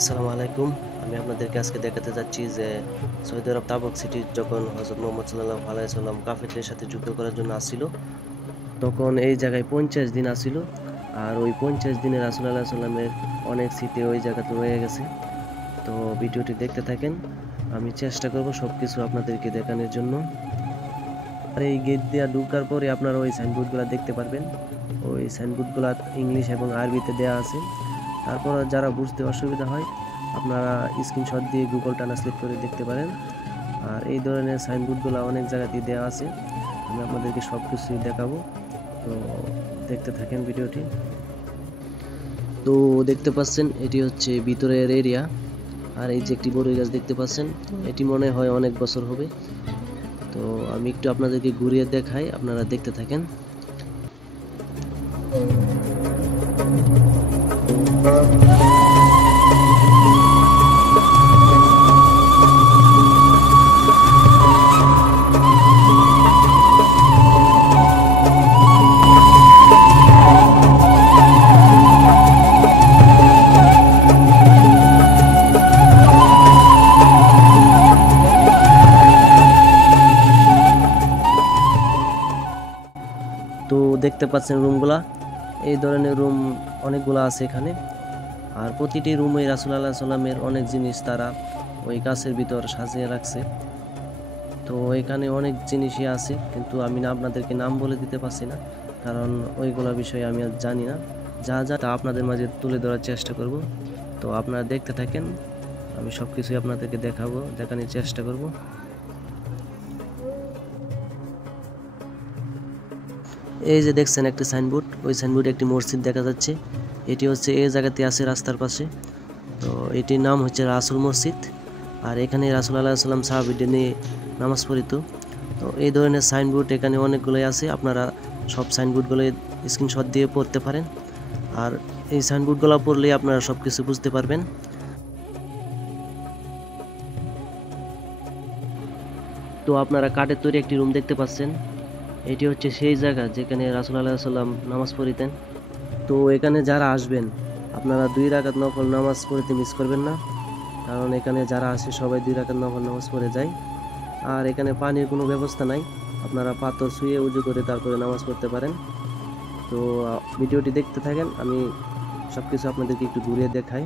আসসালামু আলাইকুম। আমি আপনাদেরকে আজকে দেখাতে যাচ্ছি যে সৌদি আরব তাবুক সিটি যখন হযরত মুহাম্মদ সাল্লাল্লাহু আলাইহি ওয়াসাল্লাম কাফিরদের সাথে যুদ্ধ করার জন্য আসছিল, তখন এই জায়গায় 50 দিন আসছিল। আর ওই 50 দিনে রাসূল সাল্লাল্লাহু আলাইহি ওয়াসাল্লামের অনেক স্মৃতি ওই জায়গাতে রয়ে গেছে। তো ভিডিওটি দেখতে থাকেন, আমি চেষ্টা করব সবকিছু আপনাদেরকে দেখানোর জন্য। আর এই গেট দিয়ে ঢোকার পরে আপনারা ওই সাইনবোর্ডগুলো দেখতে পারবেন। ওই সাইনবোর্ডগুলো ইংলিশ এবং আরবিতে দেওয়া আছে। তারপর যারা বুঝতে অসুবিধা হয় আপনারা স্ক্রিনশট দিয়ে গুগল ট্রান্সলেট করে দেখতে পারেন। আর এই ধরনের সাইনবোর্ডগুলো অনেক জায়গাতেই দেওয়া আছে, আমি আপনাদেরকে সব কিছুই দেখাবো। তো দেখতে থাকেন ভিডিওটি। তো দেখতে পাচ্ছেন এটি হচ্ছে ভিতরের এরিয়া। আর এই যে একটি বড়ই গাছ দেখতে পাচ্ছেন, এটি মনে হয় অনেক বছর হবে। তো আমি একটু আপনাদেরকে ঘুরিয়ে দেখাই, আপনারা দেখতে থাকেন। তো দেখতে পাচ্ছেন রুমগুলা, এই ধরনের রুম অনেকগুলো আছে এখানে। আর প্রতিটি রুমে রাসূল আল্লাহ সাল্লামের অনেক জিনিস তারা ওই গাছের ভিতর সাজিয়ে রাখছে। তো এখানে অনেক জিনিসই আছে, কিন্তু আমি না আপনাদেরকে নাম বলে দিতে পারছি না, কারণ ওইগুলা বিষয়ে আমি আর জানি না। যা যা তা আপনাদের মাঝে তুলে ধরার চেষ্টা করব। তো আপনারা দেখতে থাকেন, আমি সব কিছুই আপনাদেরকে দেখানোর চেষ্টা করব। এই যে দেখছেন একটা সাইনবোর্ড, ওই সাইনবোর্ডে একটি মসজিদ দেখা যাচ্ছে। এটি হচ্ছে এই জায়গাতে আছে রাস্তার পাশে। তো এটির নাম হচ্ছে রাসুল মসজিদ। আর এখানে রাসূল আলাইহিস সালাম সাহাবীদের নিয়ে নামাজ পড়িত। তো এই ধরনের সাইনবোর্ড এখানে অনেকগুলোই আছে, আপনারা সব সাইনবোর্ডগুলো স্ক্রিনশট দিয়ে পড়তে পারেন। আর এই সাইনবোর্ডগুলো পড়লে আপনারা সব কিছু বুঝতে পারবেন। তো আপনারা কাঠের তৈরি একটি রুম দেখতে পাচ্ছেন, এটি হচ্ছে সেই জায়গা যেখানে রাসূল আলাইহিস সালাম নামাজ পড়িতেন। তো এখানে যারা আসবেন আপনারা 2 রাকাত নফল নামাজ পড়তে মিস করবেন না, কারণ এখানে যারা আসে সবাই 2 রাকাত নফল নামাজ পড়ে যায়। আর এখানে পানির কোনো ব্যবস্থা নাই, আপনারা পাথর ছুঁয়ে উজু করে তারপরে নামাজ পড়তে পারেন। তো ভিডিওটি দেখতে থাকেন, আমি সব কিছু আপনাদেরকে একটু ঘুরিয়ে দেখাই।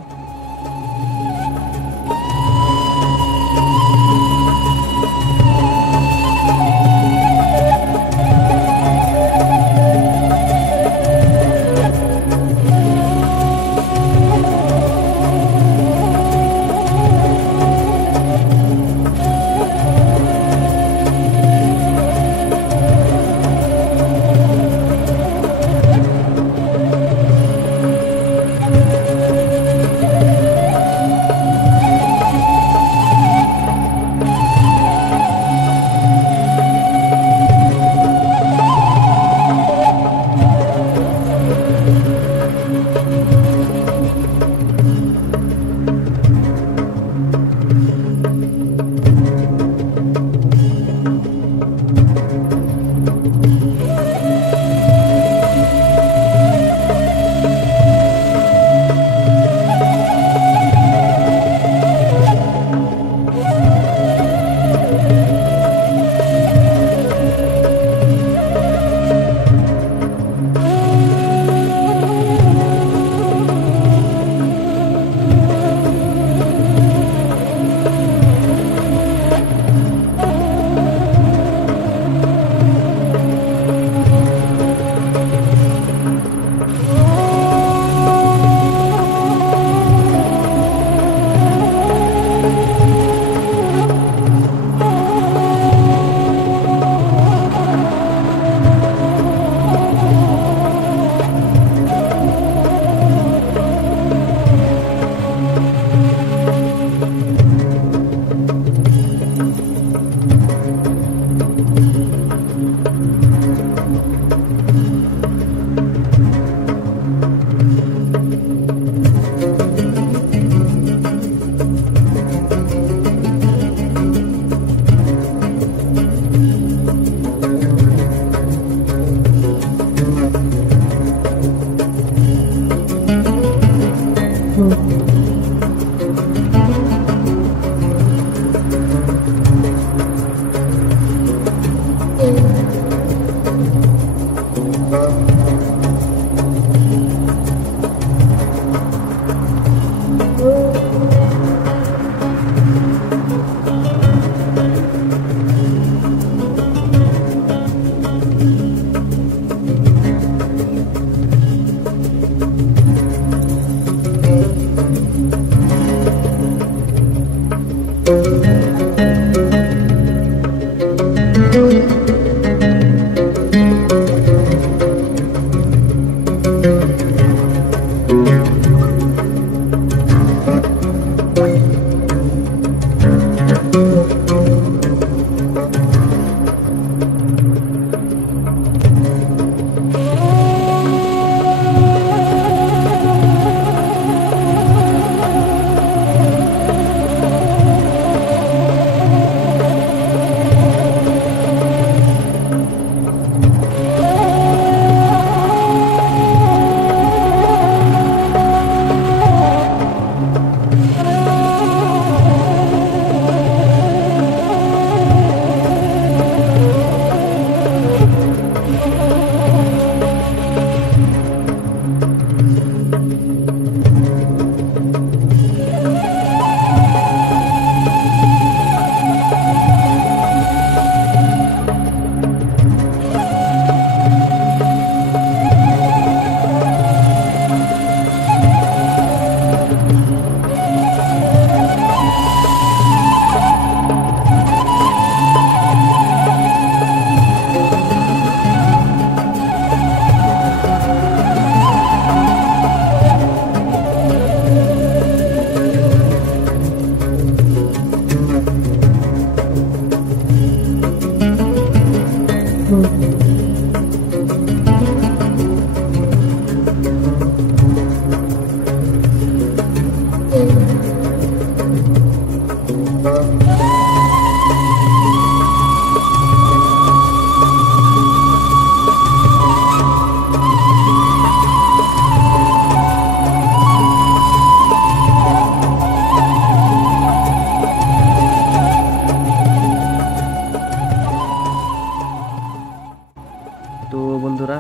তো বন্ধুরা,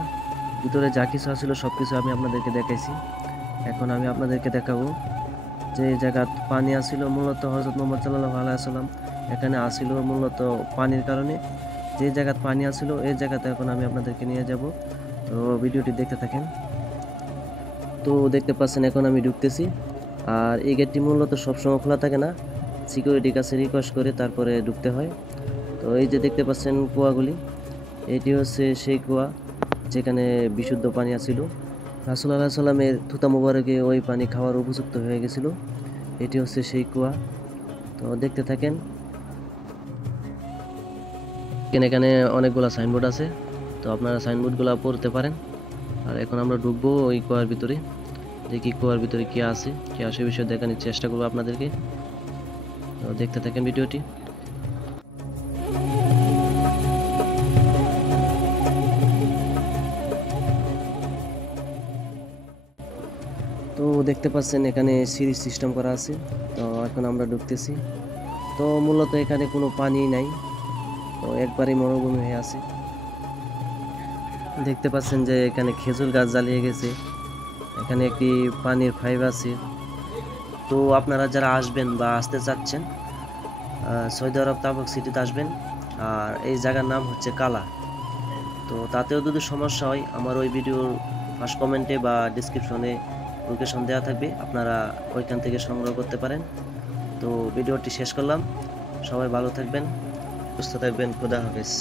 ভিতরে যা কিছু আছিল সব কিছু আমি আপনাদেরকে দেখাইছি। এখন আমি আপনাদেরকে দেখাবো যে জায়গা পানি আসিল, মূলত হযরত মুহাম্মদ সাল্লাল্লাহু আলাইহি ওয়াসাল্লাম এখানে আসিল মূলত পানির কারণে। যে জায়গায় পানি আসিল এই জায়গাতে এখন আমি আপনাদেরকে নিয়ে যাব। তো ভিডিওটি দেখতে থাকেন। তো দেখতে পাচ্ছেন এখন আমি ঢুকতেছি। আর এই গেটটি মূলত সবসময় খোলা থাকে না, সিকিউরিটির কাছে রিকোয়েস্ট করে তারপরে ঢুকতে হয়। তো এই যে দেখতে পাচ্ছেন কুয়াগুলি, এটি হচ্ছে সেই কুয়া যেখানে বিশুদ্ধ পানি আছিল। রাসূল আলাইহিস সালামের থুতা মুবারকে ওই পানি খাওয়ার উপযুক্ত হয়ে গেছিল। এটি হচ্ছে সেই কুয়া। তো দেখতে থাকেন। এখানে অনেকগুলো সাইনবোর্ড আছে, তো আপনারা সাইনবোর্ডগুলো পড়তে পারেন। আর এখন আমরা ঢুকবো ওই কুয়ার ভিতরে, দেখি কুয়ার ভিতরে কি আছে বিষয়ে দেখানোর চেষ্টা করবো আপনাদেরকে। তো দেখতে থাকেন ভিডিওটি। তো দেখতে পাচ্ছেন এখানে সিঁড়ি সিস্টেম করা আছে। তো এখন আমরা ঢুকতেছি। তো মূলত এখানে কোনো পানি নাই, তো একবারই মরুভূমি হয়ে আছে। দেখতে পাচ্ছেন যে এখানে খেজুর গাছ জ্বালিয়ে গেছে, এখানে একটি পানির পাইপ আছে। তো আপনারা যারা আসবেন বা আসতে চাচ্ছেন সৌদি আরব তাবুক সিটিতে আসবেন। আর এই জায়গার নাম হচ্ছে কালা। তো তাতেও যদি সমস্যা হয় আমার ওই ভিডিওর ফার্স্ট কমেন্টে বা ডিসক্রিপশনে লোকেশন দেওয়া থাকবে, আপনারা ওইখান থেকে সংগ্রহ করতে পারেন। তো ভিডিওটি শেষ করলাম। সবাই ভালো থাকবেন, সুস্থ থাকবেন। খোদা হাফেজ।